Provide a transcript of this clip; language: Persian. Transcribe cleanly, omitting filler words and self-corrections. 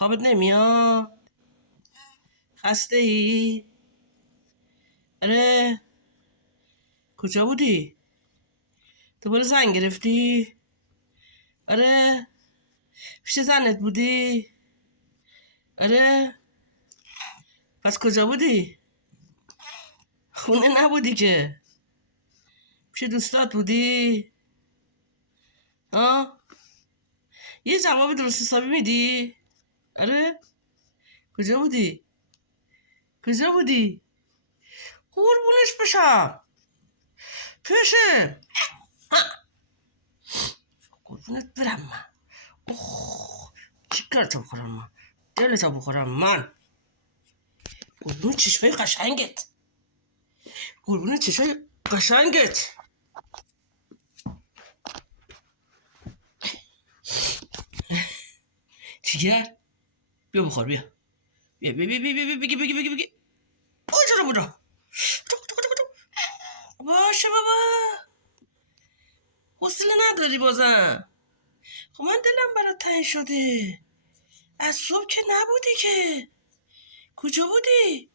خوابت نمیاد؟ خسته ای؟ آره. کجا بودی؟ دوباره زن گرفتی؟ آره. پیش زنت بودی؟ آره. پس کجا بودی؟ خونه نبودی که. پیش دوستات بودی؟ ها؟ یه جواب درست حسابی میدی؟ آره. کجا بودی؟ کجا بودی؟ قربونش بشم. پیشه. قربونت برم من. اوه، چیکارتو بخورم من؟ دلتو بخورم من. قربون چشمای قشنگت. قربون چشمای قشنگت. چیگر؟ بیا بخور بیا. بیا بیا بیا بیا بیا بگی. اونجا رو برو. باشه بابا. حوصله نداری بازم. خب من دلم برات تنگ شده. از صبح که نبودی که. کجا بودی؟